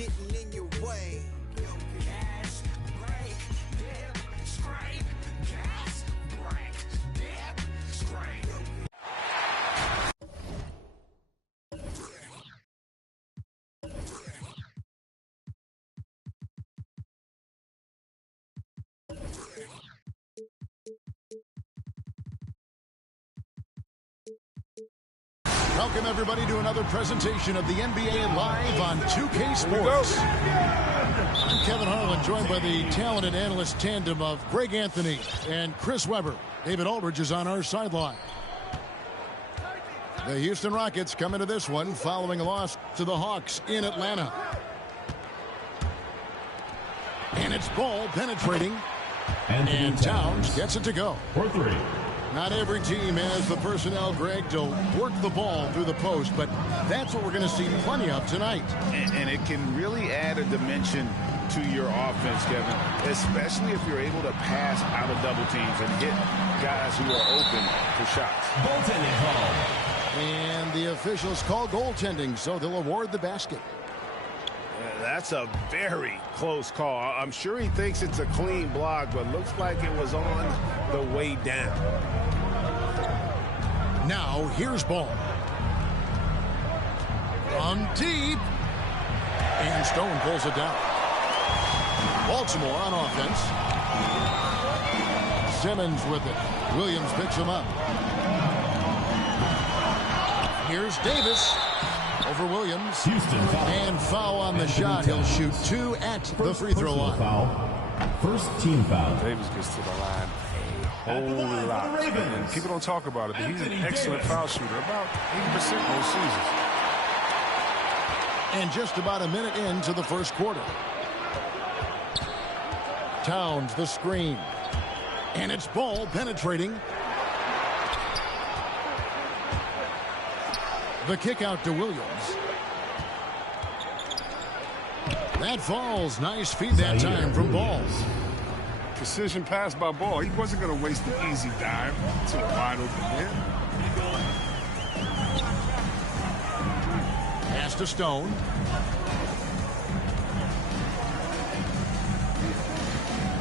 getting in your way. Gas, brake, dip, scrape. Gas, brake, dip, scrape. Welcome, everybody, to another presentation of the NBA Live on 2K Sports. I'm Kevin Harlan, joined by the talented analyst tandem of Greg Anthony and Chris Webber. David Aldridge is on our sideline. The Houston Rockets come into this one following a loss to the Hawks in Atlanta. And it's Ball penetrating. And Towns gets it to go. For three. Not every team has the personnel, Greg, to work the ball through the post, but that's what we're going to see plenty of tonight. And it can really add a dimension to your offense, Kevin, especially if you're able to pass out of double teams and hit guys who are open for shots. Goaltending call. And the officials call goaltending, so they'll award the basket. That's a very close call. I'm sure he thinks it's a clean block, but looks like it was on the way down. Now, here's Ball. From deep. And Stone pulls it down. Baltimore on offense. Simmons with it. Williams picks him up. Here's Davis. Over Williams. Houston foul. And foul on the shot. He'll shoot two at the free throw line. Foul. First team foul. Davis gets to the line a whole lot. And people don't talk about it, but he's an excellent foul shooter. About 80% most seasons. And just about a minute into the first quarter. Towns the screen. And it's Ball penetrating. The kick out to Williams. That falls. Nice feed that time from Ball. Precision pass by Ball. He wasn't going to waste an easy dive to a wide open man. Pass to Stone.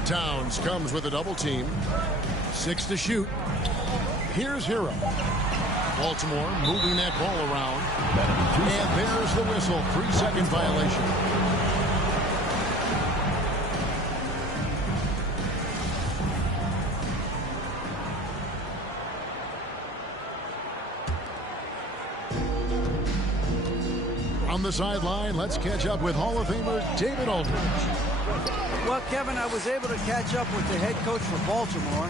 Towns comes with a double team. 6 to shoot. Here's Hero. Baltimore moving that ball around. And there's the whistle. 3-second violation. On the sideline, let's catch up with Hall of Famer David Aldridge. Well, Kevin, I was able to catch up with the head coach for Baltimore.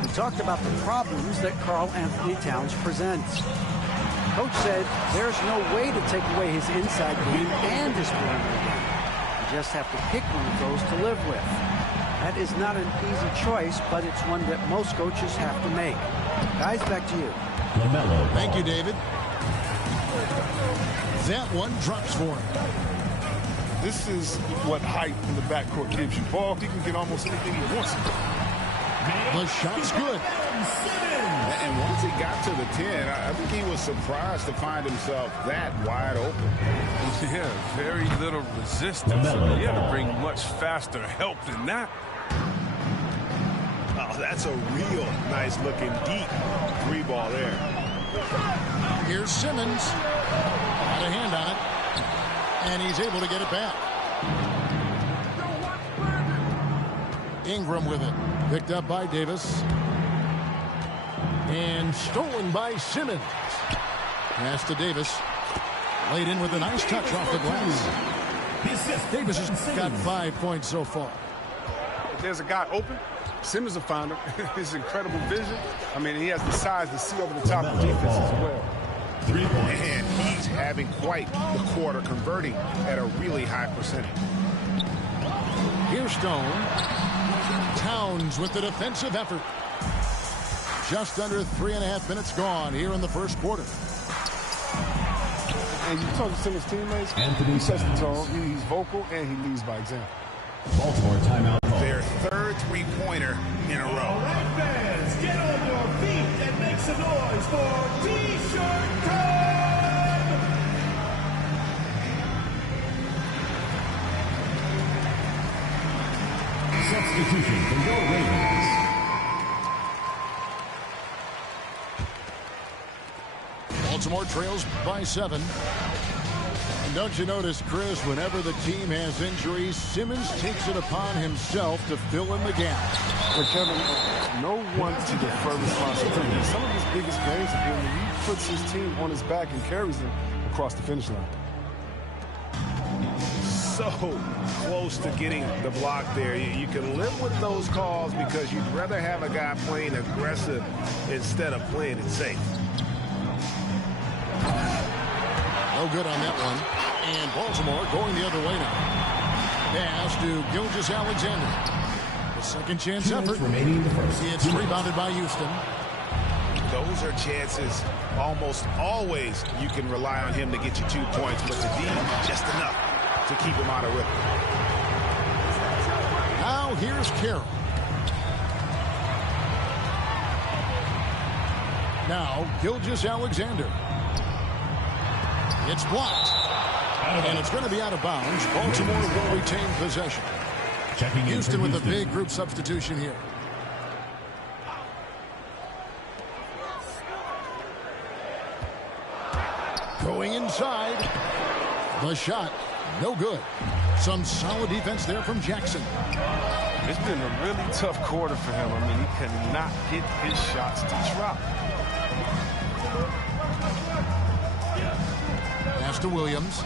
We talked about the problems that Karl-Anthony Towns presents. Coach said there's no way to take away his inside game and his perimeter game. You just have to pick one of those to live with. That is not an easy choice, but it's one that most coaches have to make. Guys, back to you. LaMelo. Thank you, David. That one drops for him. This is what height in the backcourt gives you. Ball, he can get almost anything he wants. The shot's good. And once he got to the 10, I think he was surprised to find himself that wide open. Yeah, very little resistance. He had to bring much faster help than that. Oh, that's a real nice looking deep three ball there. Here's Simmons. Got a hand on it. And he's able to get it back. Ingram with it. Picked up by Davis. And stolen by Simmons. Pass to Davis. Laid in with a nice touch off the glass. Davis has got 5 points so far. If there's a guy open, Simmons will find him. His incredible vision. I mean, he has the size to see over the top of the defense as well. 3 points. And he's having quite the quarter, converting at a really high percentage. Here's Stone. Towns with the defensive effort. Just under 3.5 minutes gone here in the first quarter. And you talk to Simmons' teammates, he sets the tone, he's vocal, and he leads by example. Baltimore timeout call. Their third three-pointer in a row. All right, fans, get on your feet and make some noise for T-shirt time! Substitution for your Ravens. Baltimore trails by 7. And don't you notice, Chris, whenever the team has injuries, Simmons takes it upon himself to fill in the gap. But Kevin, no one to defer responsibility. Some of his biggest games have been when he puts his team on his back and carries them across the finish line. So close to getting the block there. You can live with those calls because you'd rather have a guy playing aggressive instead of playing it safe. No good on that one. And Baltimore going the other way now. Pass to Gilgeous-Alexander. The second chance effort. Remaining in the first. It's rebounded by Houston. Those are chances almost always you can rely on him to get you 2 points, but to D, just enough to keep him out of rhythm. Now here's Carroll. Now Gilgeous-Alexander. It's blocked. And it's going to be out of bounds. Baltimore will retain possession. Houston with a big group substitution here. Going inside. The shot, no good. Some solid defense there from Jackson. It's been a really tough quarter for him. I mean, he cannot get his shots to drop. Pass to Williams.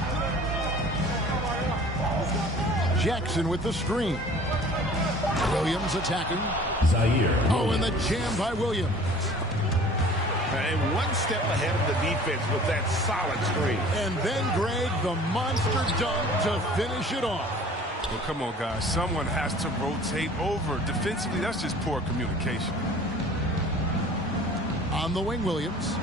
Jackson with the screen. Williams attacking. Zaire. Oh, and the jam by Williams. And one step ahead of the defense with that solid screen. And then, Greg, the monster dunk to finish it off. Well, come on, guys. Someone has to rotate over. Defensively, that's just poor communication. On the wing, Williams.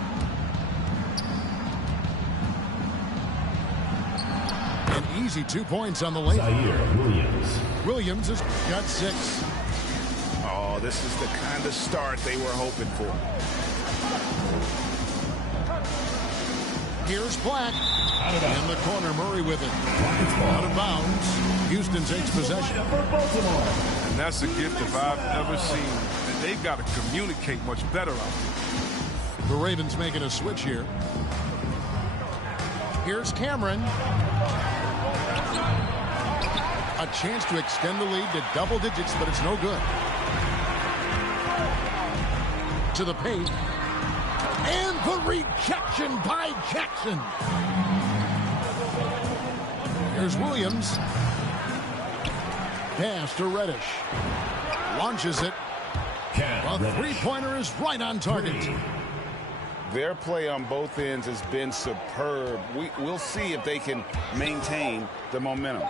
An easy 2 points on the lane. Zaire Williams. Williams has got 6. Oh, this is the kind of start they were hoping for. Here's Black. In the corner, Murray with it. Out of bounds. Houston takes possession. And that's a gift if I've ever seen. They've got to communicate much better out there. The Ravens making a switch here. Here's Cameron. A chance to extend the lead to double digits, but it's no good. To the paint. And the rejection by Jackson. Here's Williams. Pass to Reddish. Launches it. A three-pointer is right on target. Their play on both ends has been superb. We'll see if they can maintain the momentum.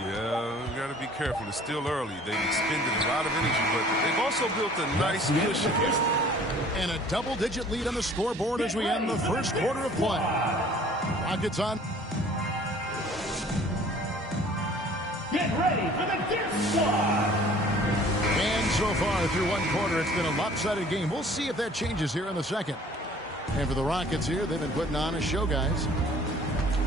Yeah, we got to be careful. It's still early. They've expended a lot of energy, but they've also built a nice cushion. And a double-digit lead on the scoreboard as we end the first quarter of play. Rockets on. Get ready for the Dirt Squad. And so far through one quarter, it's been a lopsided game. We'll see if that changes here in the second. And for the Rockets here, they've been putting on a show, guys.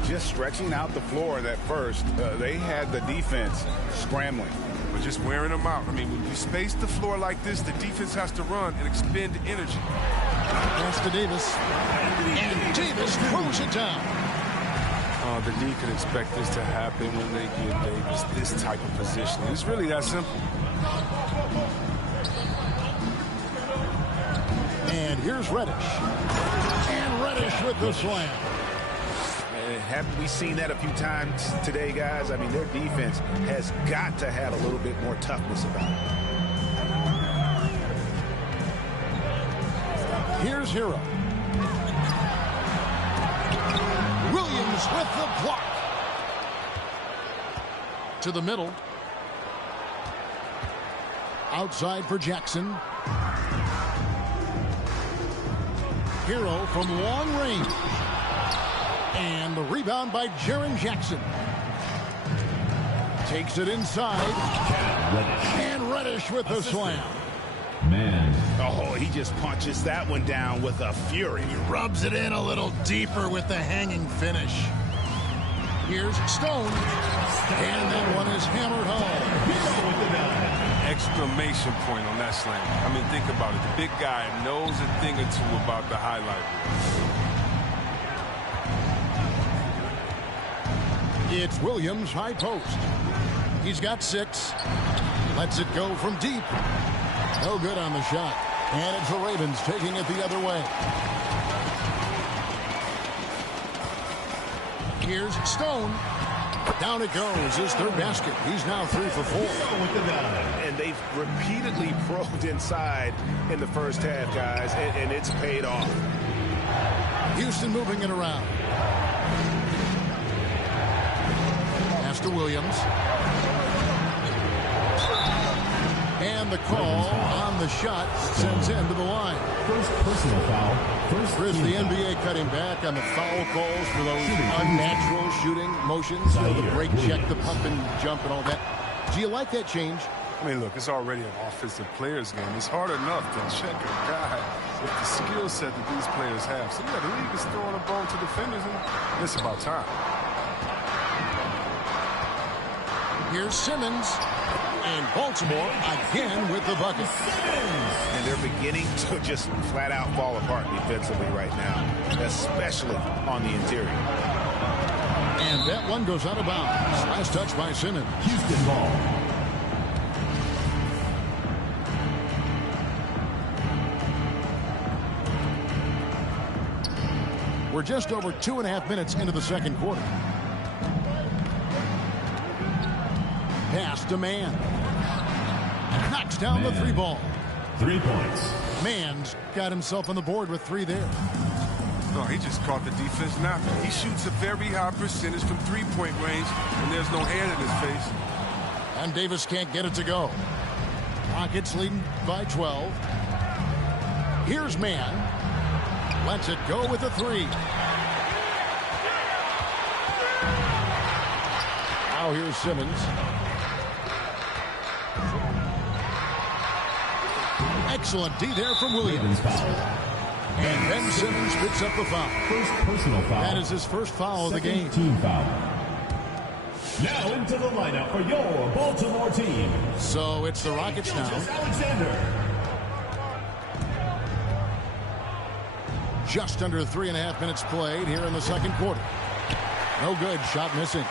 Just stretching out the floor that first. They had the defense scrambling. We're just wearing them out. I mean, when you space the floor like this, the defense has to run and expend energy. Pass to Davis. And Davis throws it down. The D can expect this to happen when they give Davis this type of position. It's really that simple. And here's Reddish. And Reddish with the slam. Haven't we seen that a few times today, guys? I mean, their defense has got to have a little bit more toughness about it. Here's Hero. Williams with the block. To the middle. Outside for Jackson. Hero from long range. And the rebound by Jaren Jackson. Takes it inside. And Reddish with the slam. Man. Oh, he just punches that one down with a fury. He rubs it in a little deeper with the hanging finish. Here's Stone. And that one is hammered home. Exclamation point on that slam. I mean, think about it. The big guy knows a thing or two about the highlight reel. It's Williams, high post. He's got 6. Lets it go from deep. No good on the shot. And it's the Ravens taking it the other way. Here's Stone. Down it goes. His third basket. He's now 3 for 4. And they've repeatedly probed inside in the first half, guys, and it's paid off. Houston moving it around. Pass to Williams. And the call on the shot sends him to the line. First personal foul. Chris, the NBA cutting back on the foul calls for those unnatural shooting motions. You know, the break check, the pump and jump and all that. Do you like that change? I mean, look, it's already an offensive player's game. It's hard enough to check a guy with the skill set that these players have. So, yeah, the league is throwing a ball to defenders, and it's about time. Here's Simmons. And Baltimore again with the bucket. And they're beginning to just flat out fall apart defensively right now, especially on the interior. And that one goes out of bounds. Last touch by Simmons. Houston ball. We're just over 2.5 minutes into the second quarter. Pass to Mann. Knocks down the 3 ball. 3 points. Mann's got himself on the board with 3 there. No, he just caught the defense napping. He shoots a very high percentage from 3-point range, and there's no hand in his face. And Davis can't get it to go. Rockets leading by 12. Here's Mann. Lets it go with a 3. Now here's Simmons. Excellent D there from Williams. And Ben Simmons picks up the foul. First personal foul. That is his first foul of the game. Team foul. Now into the lineup for your Baltimore team. So it's the Rockets now. Alexander. Just under 3.5 minutes played here in the second quarter. No good. Shot missing.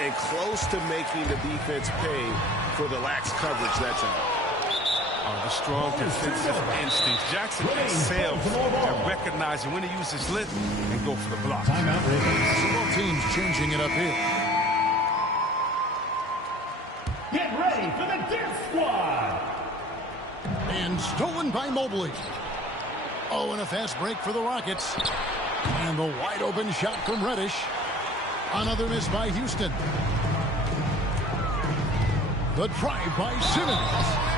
And close to making the defense pay for the lax coverage that's out. The strong defensive instincts. Jackson excels at recognizing when to use his length and go for the block. Timeout Ravens. So both teams changing it up here. Get ready for the Death Squad. And stolen by Mobley. Oh, and a fast break for the Rockets. And the wide open shot from Reddish. Another miss by Houston. The drive by Simmons.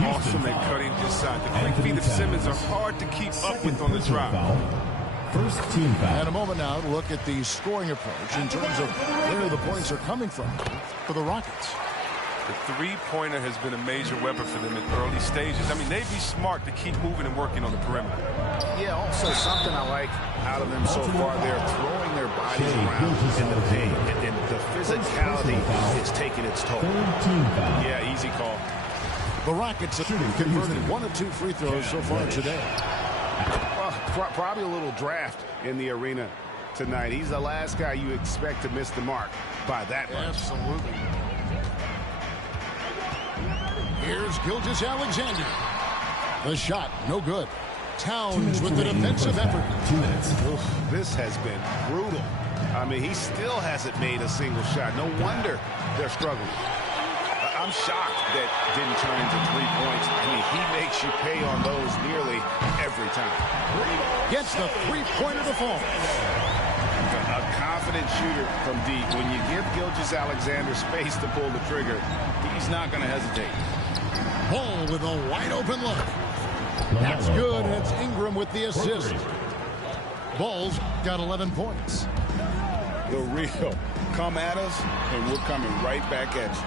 Awesome at cutting inside. The quick feet of Simmons are hard to keep up with on the drive. First team foul. And a moment now to look at the scoring approach in terms of where the points are coming from for the Rockets. The three-pointer has been a major weapon for them in early stages. I mean, they'd be smart to keep moving and working on the perimeter. Yeah, also something I like out of them so far, they're throwing their bodies around in the paint, and the physicality is taking its toll. Third team foul. Yeah, easy call. The Rockets have converted 1 of 2 free throws so far today. Well, probably a little draft in the arena tonight. He's the last guy you expect to miss the mark by that much. Absolutely. Here's Gilgeous-Alexander. The shot, no good. Towns with the defensive effort. 2 minutes. Oof, this has been brutal. I mean, he still hasn't made a single shot. No wonder they're struggling. I'm shocked that didn't turn into 3 points. I mean, he makes you pay on those nearly every time. Gets the three-pointer to fall. A confident shooter from deep. When you give Gilgeous-Alexander space to pull the trigger, he's not going to hesitate. Ball with a wide-open look. That's good, and it's Ingram with the assist. Ball's got 11 points. The real. Come at us, and we're coming right back at you.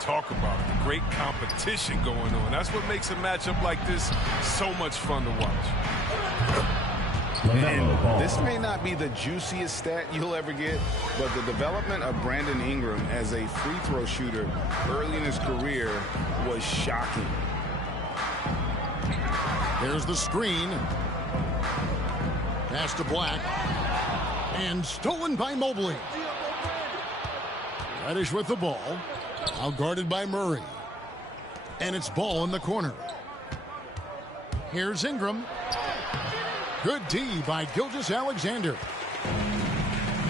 Talk about it. The great competition going on. That's what makes a matchup like this so much fun to watch. And this may not be the juiciest stat you'll ever get, but the development of Brandon Ingram as a free throw shooter early in his career was shocking. There's the screen. Pass to Black. And stolen by Mobley. Reddish with the ball. Now guarded by Murray. And it's Ball in the corner. Here's Ingram. Good D by Gilgeous-Alexander.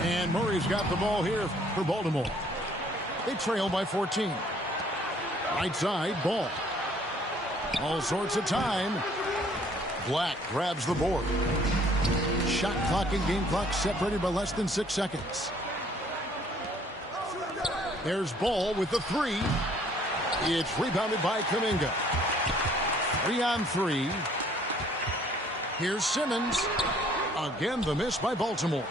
And Murray's got the ball here for Baltimore. They trail by 14. Right side, Ball. All sorts of time. Black grabs the board. Shot clock and game clock separated by less than 6 seconds. There's Ball with the three. It's rebounded by Kuminga. 3-on-3. Here's Simmons. Again, the miss by Baltimore.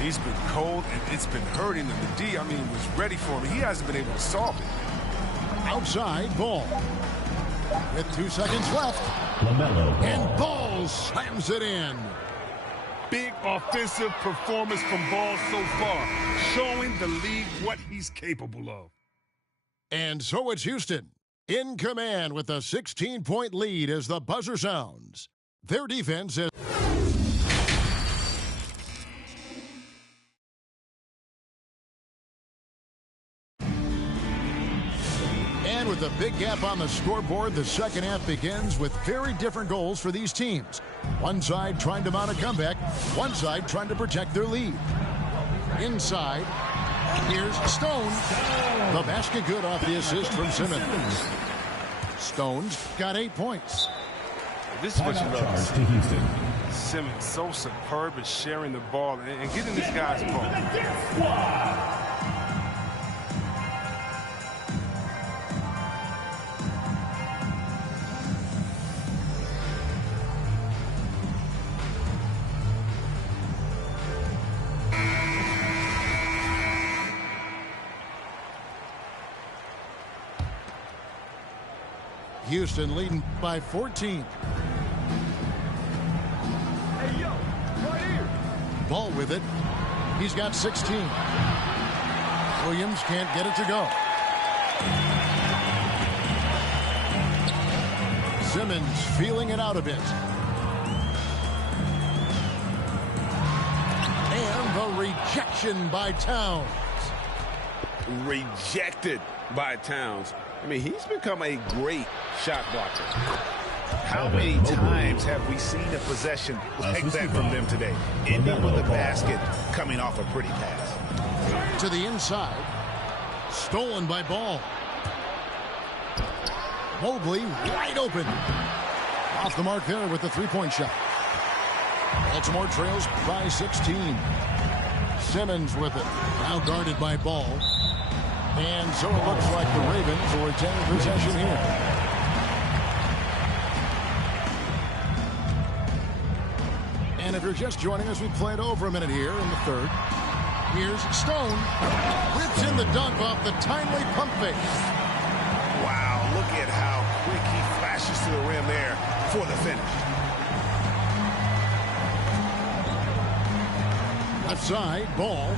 He's been cold, and it's been hurting him. The D, was ready for him. He hasn't been able to solve it. Outside, Ball. With 2 seconds left. And Ball slams it in. Big offensive performance from Ball so far, showing the league what he's capable of. And so it's Houston in command with a 16-point lead as the buzzer sounds. Their defense is... And with a big gap on the scoreboard, the second half begins with very different goals for these teams. One side trying to mount a comeback, one side trying to protect their lead. Inside, here's Stone. The basket good off the assist from Simmons. Stone's got 8 points. This is what you love to see. Simmons so superb at sharing the ball and getting this guy's ball. Houston leading by 14. Hey, yo, right here. Ball with it. He's got 16. Williams can't get it to go. Simmons feeling it out a bit. And the rejection by Towns. Rejected by Towns. He's become a great shot blocker. How many times have we seen a possession like that from them today? Ending with the basket coming off a pretty pass. To the inside. Stolen by Ball. Mobley wide open. Off the mark there with the three-point shot. Baltimore trails by 16. Simmons with it. Now guarded by Ball. And so it looks like the Ravens will retain possession here. And if you're just joining us, we played over a minute here in the third. Here's Stone. Whips in the dunk off the timely pump fake. Wow, look at how quick he flashes to the rim there for the finish. Left side, Ball.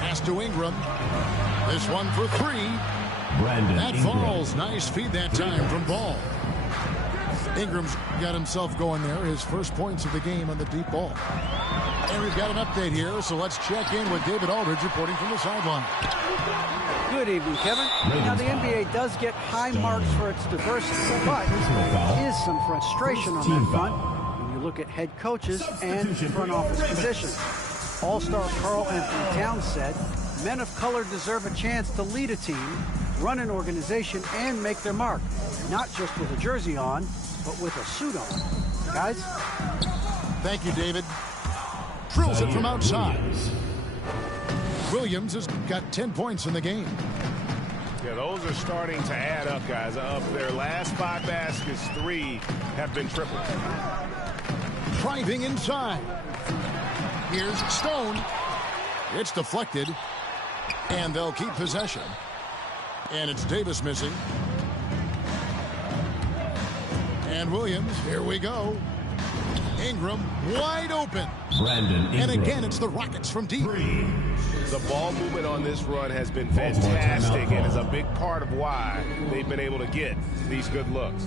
Pass to Ingram. This one for three. That falls. Nice feed that time from Ball. Ingram's got himself going there. His first points of the game on the deep ball. And we've got an update here, so let's check in with David Aldridge reporting from the sideline. Good evening, Kevin. Now, the NBA does get high marks for its diversity, but there is some frustration on that front when you look at head coaches and front office positions. All-star Karl Anthony Towns said, men of color deserve a chance to lead a team, run an organization, and make their mark, not just with a jersey on, but with a suit on. Guys? Thank you, David. Drills it from outside. Williams has got 10 points in the game. Yeah, those are starting to add up, guys. Of their last 5 baskets, 3 have been tripled. Driving inside. Here's Stone. It's deflected. And they'll keep possession. And it's Davis missing. And Williams, here we go. Ingram wide open. Brandon Ingram. And again, it's the Rockets from deep. The ball movement on this run has been fantastic and is a big part of why they've been able to get these good looks.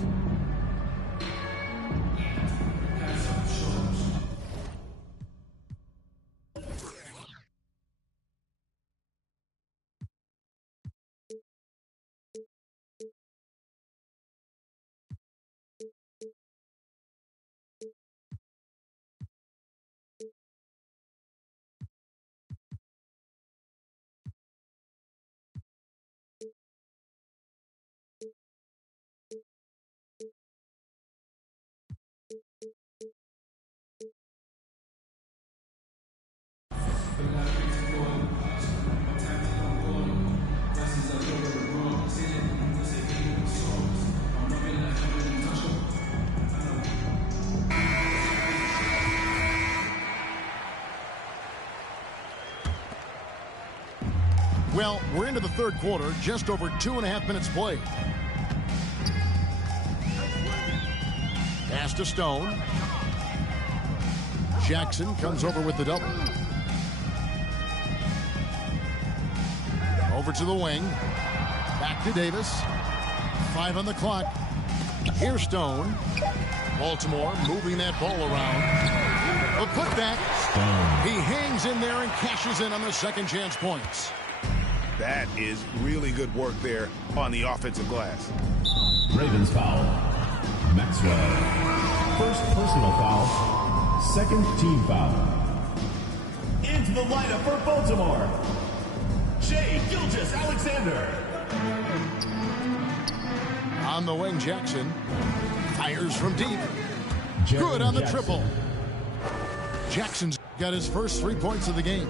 Well, we're into the third quarter, just over 2.5 minutes played. Pass to Stone. Jackson comes over with the double. Over to the wing. Back to Davis. 5 on the clock. Here's Stone. Baltimore moving that ball around. A putback. He hangs in there and cashes in on the second chance points. That is really good work there on the offensive glass. Ravens foul. Maxwell. First personal foul. Second team foul. Into the lineup for Baltimore, Shai Gilgeous-Alexander. On the wing, Jackson fires from deep. Jaren Good on the Jackson. triple. Jackson's got his first 3 points of the game.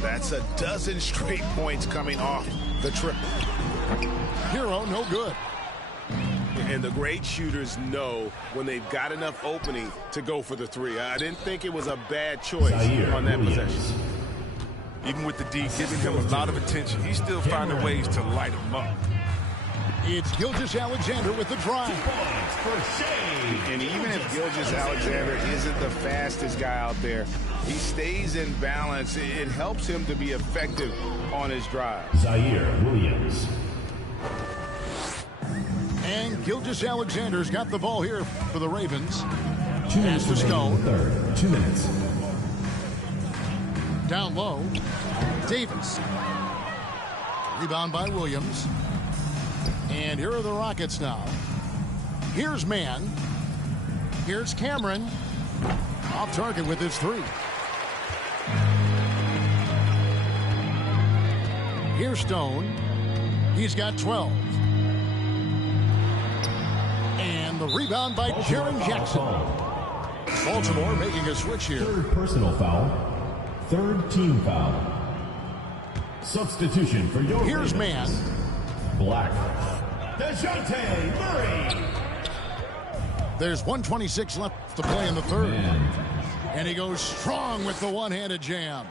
That's a dozen straight points coming off the triple. Hero, no good. And the great shooters know when they've got enough opening to go for the three. I didn't think it was a bad choice on that possession. Even with the D giving him a lot of attention, he's still finding ways to light him up. It's Gilgeous-Alexander with the drive. And even if Gilgeous-Alexander isn't the fastest guy out there, he stays in balance. It helps him to be effective on his drive. Zaire Williams. And Gilgeous-Alexander's got the ball here for the Ravens. 2 minutes Pass to remaining in Stone. the third. 2 minutes. Down low. Davis. Rebound by Williams. And here are the Rockets now. Here's Mann. Here's Cameron. Off target with his 3. Here's Stone. He's got 12. And the rebound by Jaren Jackson. Baltimore making a switch here. Third personal foul. Third team foul. Substitution for your Here's Ravens. Mann. Black. DeJounte Murray. There's 1:26 left to play in the third. Man. And he goes strong with the one-handed jam.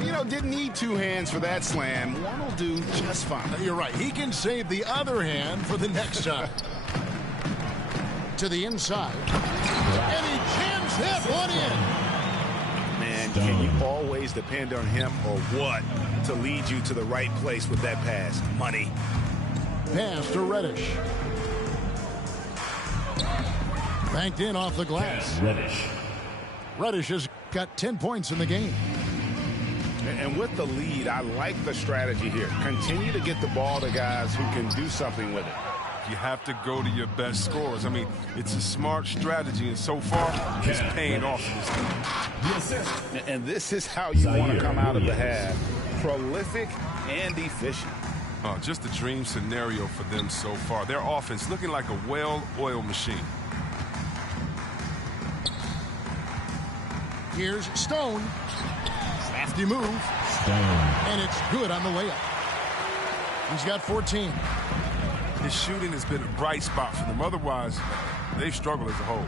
You know, didn't need 2 hands for that slam. One will do just fine. You're right. He can save the other hand for the next time. To the inside. And he jams that one in. Man, can you always depend on him or what to lead you to the right place with that pass? Money. Pass to Reddish. Banked in off the glass. Reddish. Reddish has got 10 points in the game. And with the lead, I like the strategy here. Continue to get the ball to guys who can do something with it. You have to go to your best scorers. I mean, it's a smart strategy, and so far, it's paying off this team. The assist. And this is how you want to Zaire come out of the Williams. half. Prolific and efficient. Just a dream scenario for them so far. Their offense looking like a well-oiled machine. Here's Stone. Crafty move. Stone. And it's good on the layup. He's got 14. His shooting has been a bright spot for them. Otherwise, they've struggled as a whole.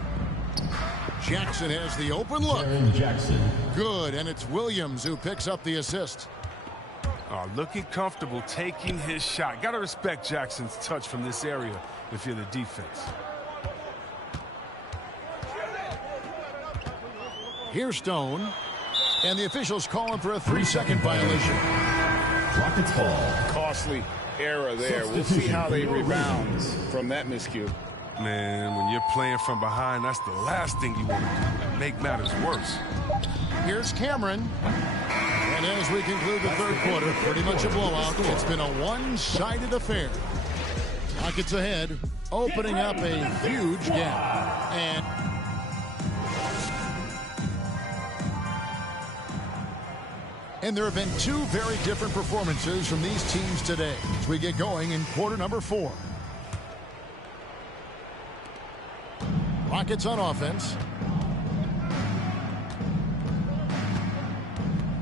Jackson has the open look. Jaren Jackson. Good, and it's Williams who picks up the assist. Looking comfortable taking his shot. Got to respect Jackson's touch from this area if you're the defense. Here's Stone. And the officials calling for a 3-second violation. Rockets ball. Costly error there. We'll see how they rebound from that miscue. Man, when you're playing from behind, that's the last thing you want to do. Make matters worse. Here's Cameron. And as we conclude the third quarter, pretty much a blowout. It's been a one-sided affair. Rockets ahead, opening up a huge gap. And there have been two very different performances from these teams today as we get going in quarter number 4. Rockets on offense.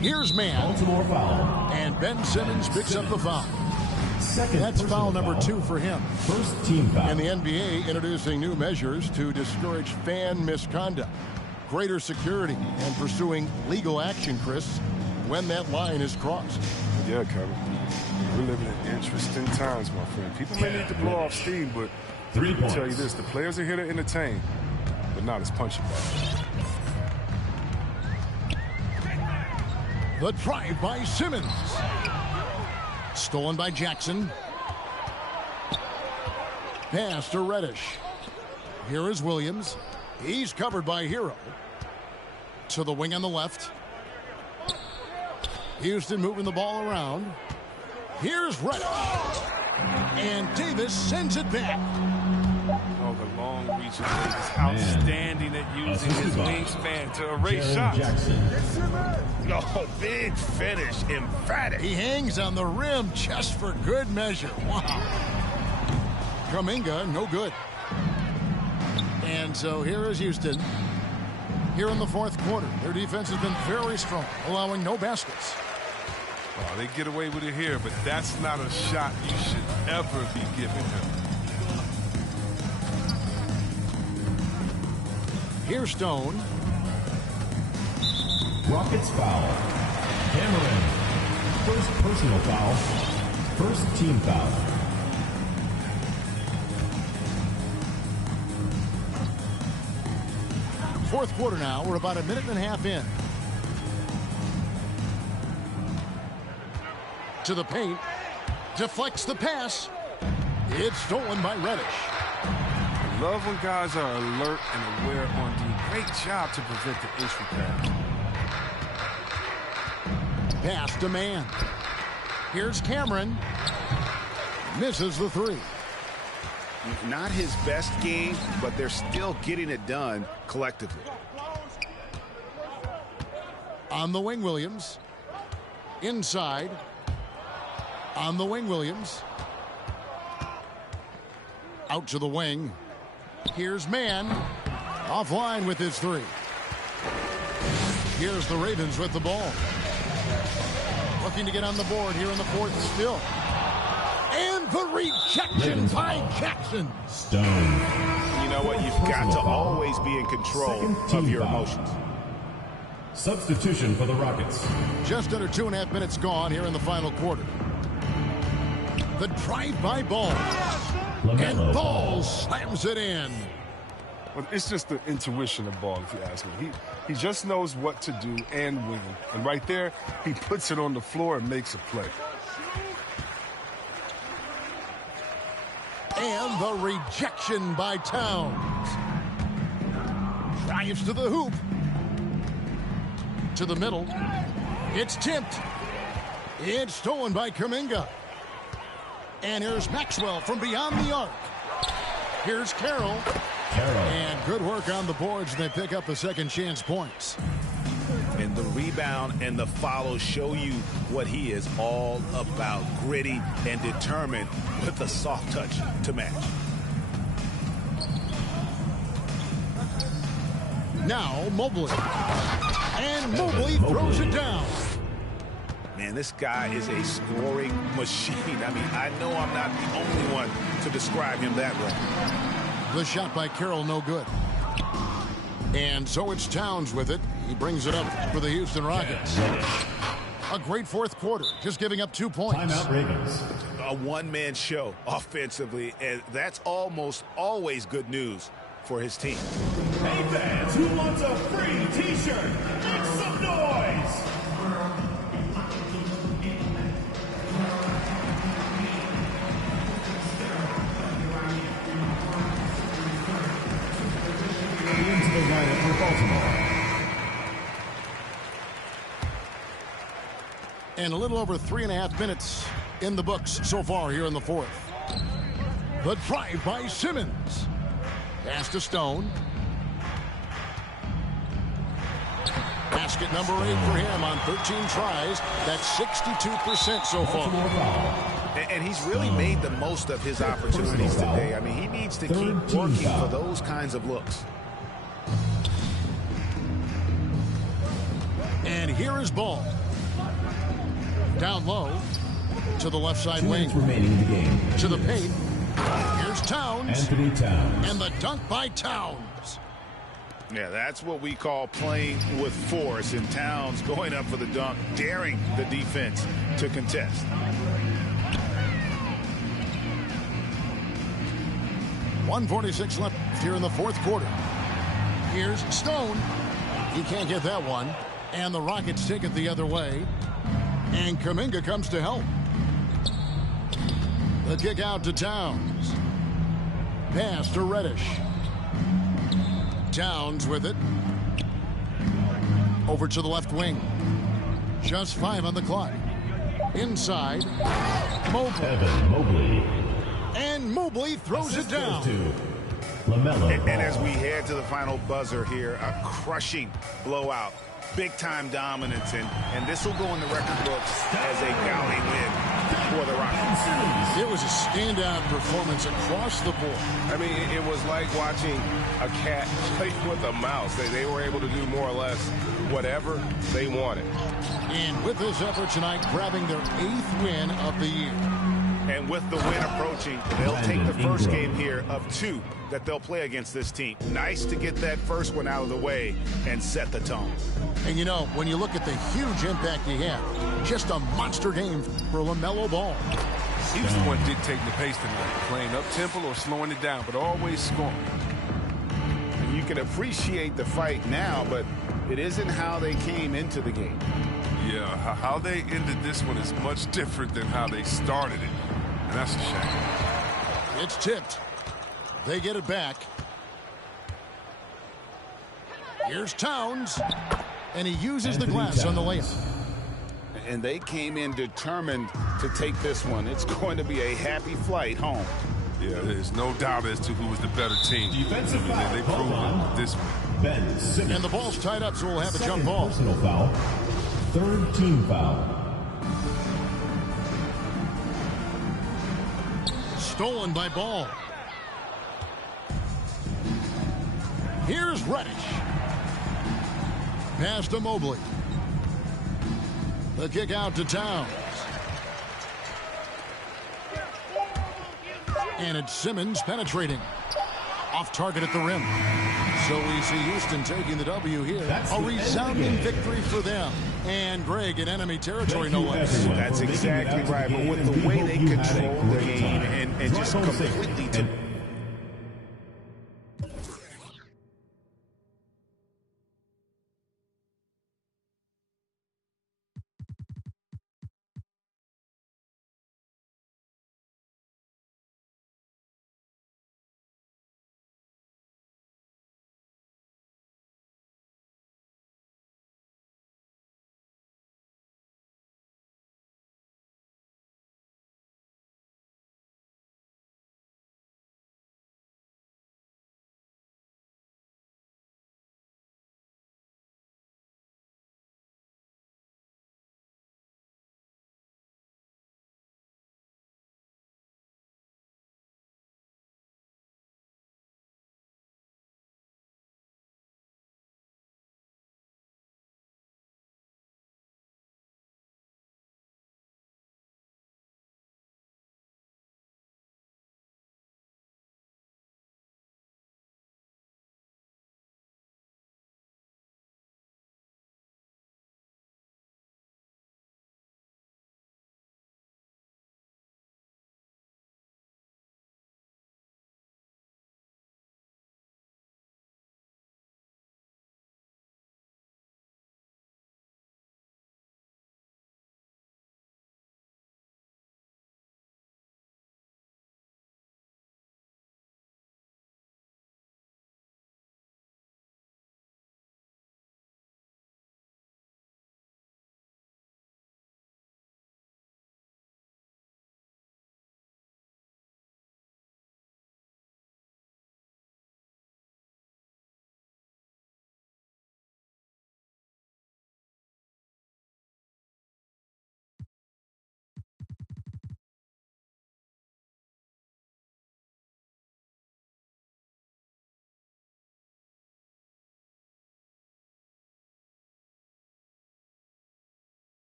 Here's man. Baltimore foul. And Ben Simmons picks up the foul. Second. That's foul number 2 for him. First team foul. And the NBA introducing new measures to discourage fan misconduct. Greater security and pursuing legal action, Chris, when that line is crossed. Yeah, Kevin. We're living in interesting times, my friend. People may need to blow off steam, but 3 I points. tell you this, the players are here to entertain, but not as punching bags. The drive by Simmons. Stolen by Jackson. Pass to Reddish. Here is Williams. He's covered by Hero. To the wing on the left. Houston moving the ball around. Here's Reddish. And Davis sends it back. Oh, the long reach of Davis. Outstanding at using his wingspan to erase shots. No, big finish. Emphatic. He hangs on the rim just for good measure. Wow. Kuminga, no good. And so here is Houston. Here in the fourth quarter, their defense has been very strong, allowing no baskets. Oh, they get away with it here, but that's not a shot you should ever be giving him. Here's Stone. Rockets foul. Cameron. First personal foul. First team foul. Fourth quarter now. We're about a minute and a half in. To the paint. Deflects the pass. It's stolen by Reddish. I love when guys are alert and aware on D. Great job to prevent the entry pass. Pass to man. Here's Cameron. Misses the 3. Not his best game, but they're still getting it done collectively. On the wing, Williams. Inside. On the wing, Williams. Out to the wing. Here's man. Offline with his 3. Here's the Ravens with the ball. Looking to get on the board here in the fourth still. And the rejection by Jackson. Stone. You know what? You've got to always be in control of your emotions. Substitution for the Rockets. Just under 2.5 minutes gone here in the final quarter. The drive-by ball. And Ball slams it in. Well, it's just the intuition of ball, if you ask me. He just knows what to do and when. And right there, he puts it on the floor and makes a play. And the rejection by Towns. Drives to the hoop. To the middle. It's tipped. It's stolen by Kuminga. And here's Maxwell from beyond the arc. Here's Carroll. And good work on the boards. They pick up the second chance points. And the rebound and the follow show you what he is all about. Gritty and determined with a soft touch to match. Now Mobley. And Mobley throws it down. Man, this guy is a scoring machine. I mean, I know I'm not the only one to describe him that way. The shot by Carroll, no good. And so it's Towns with it. He brings it up for the Houston Rockets. A great fourth quarter, just giving up 2 points. Timeout Ravens. A one-man show offensively, and that's almost always good news for his team. Hey fans, who wants a free t-shirt? Make some noise! Into the lineup for Baltimore. And a little over 3.5 minutes in the books so far here in the fourth. The drive by Simmons. Pass to Stone. Basket number 8 for him on 13 tries. That's 62% so far. And he's really made the most of his opportunities today. I mean, he needs to keep working for those kinds of looks. And here is Ball. Down low to the left side 2 wing. minutes remaining in the game. To the paint. Here's Towns. Anthony Towns. And the dunk by Towns. Yeah, that's what we call playing with force. And Towns going up for the dunk, daring the defense to contest. .146 left here in the fourth quarter. Here's Stone. He can't get that one. And the Rockets take it the other way. And Kuminga comes to help. The kick out to Towns. Pass to Reddish. Towns with it. Over to the left wing. Just 5 on the clock. Inside. Mobley. Evan Mobley. And Mobley throws it down. LaMelo. And as we head to the final buzzer here, a crushing blowout. Big-time dominance, and this will go in the record books as a gaudy win for the Rockets. It was a standout performance across the board. I mean, it was like watching a cat play with a mouse. They were able to do more or less whatever they wanted. And with this effort tonight, grabbing their 8th win of the year. And with the win approaching, they'll take the first game here of 2 that they'll play against this team. Nice to get that first one out of the way and set the tone. And you know, when you look at the huge impact he had, just a monster game for LaMelo Ball. He was the one dictating the pace tonight, playing up-tempo or slowing it down, but always scoring. And you can appreciate the fight now, but it isn't how they came into the game. Yeah, how they ended this one is much different than how they started it, and that's a shame. It's tipped. They get it back. Here's Towns. And he uses the glass on the layup. And they came in determined to take this one. It's going to be a happy flight home. Yeah, there's no doubt as to who was the better team. Defensive foul. They proved it this one. Ben Simmons. And the ball's tied up, so we'll have a jump Second ball. personal foul. 3rd team foul. Stolen by Ball. Here's Reddish. Pass to Mobley. The kick out to Towns. And it's Simmons penetrating. Off target at the rim. So we see Houston taking the W here. A resounding victory for them. And Greg in enemy territory, no less. That's exactly right. But with the way they control the game and just completely took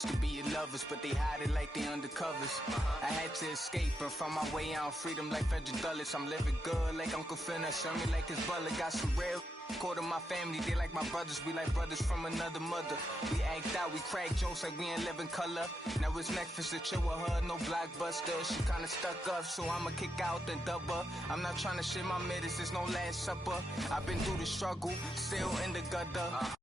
To be your lovers, but they hide it like they undercovers. I had to escape and find my way out, freedom like Frederick Douglass. I'm living good like Uncle Finna, serve me like his butler. Got some real quarter my family, they like my brothers. We like brothers from another mother. We act out, we crack jokes like we ain't living color. Now it's Netflix to chill with her, no blockbuster. She kinda stuck up, so I'ma kick out and dub her. I'm not trying to shit my minutes, it's no last supper. I've been through the struggle, still in the gutter.